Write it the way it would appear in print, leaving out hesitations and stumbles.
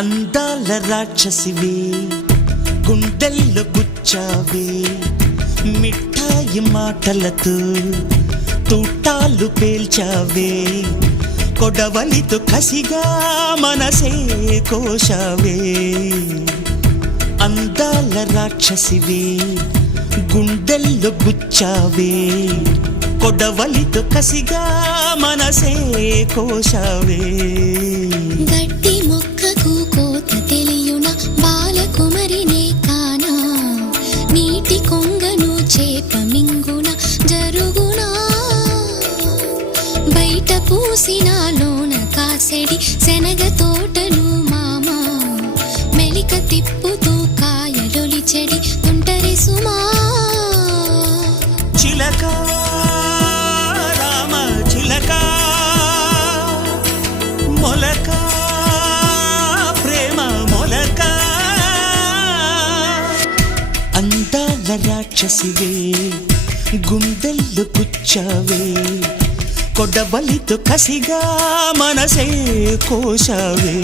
అందాల రాక్షసివే గుండెల్లో గుచ్చావే మిఠాయి మాటలతో తూటాలు పేల్చావే కొడవలితో కసిగా మనసే కోశావే అందాల రాక్షసివే గుండెల్లో గుచ్చావే కొడవలితో కసిగా మనసే కోశావే గట్టి మొక్కకు కోత తెలియున బాలకుమరినే కానా నీటి కొంగను చేప మింగున జరుగునా బయట పూసిన లోన కాసెడి శనగ తోటను మామ మెలిక తిప్పుతూ కాయలొలి చెడి తుంటరి సుమా చిలక రామ చిలక మొలక ప్రేమ మొలక అందాల రాక్షసివే గుండెల్లో గుచ్చావే కొడవలితో కసిగా మనసే కోశావే